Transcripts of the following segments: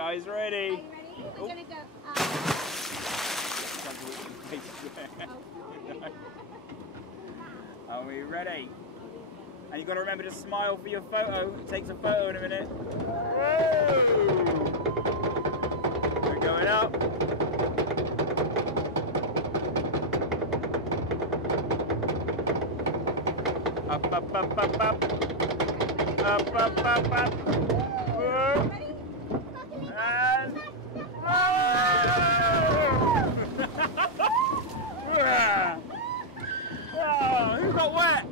Guys, ready? Are you ready? We're gonna go. Are we ready? And you've got to remember to smile for your photo. It takes a photo in a minute. Whoa! We're going up. Up, up, up, up, up. Up, up, up, up. Whoa. And oh, who got wet?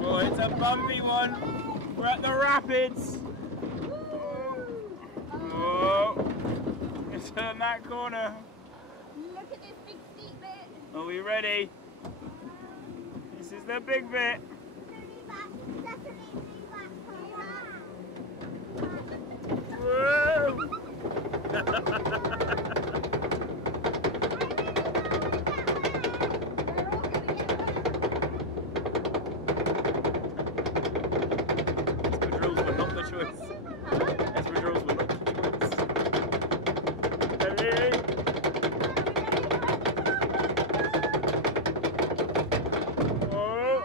Oh, it's a bumpy one. We're at the rapids. Oh, let's turn that corner. Look at this big steep bit. Are we ready? This is the big bit. Whoa! Espadrilles were not the choice. Espadrilles were not the choice. Ready? Oh!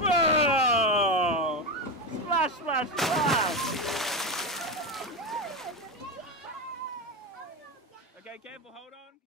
Whoa! Splash, splash, splash! Okay, careful, hold on.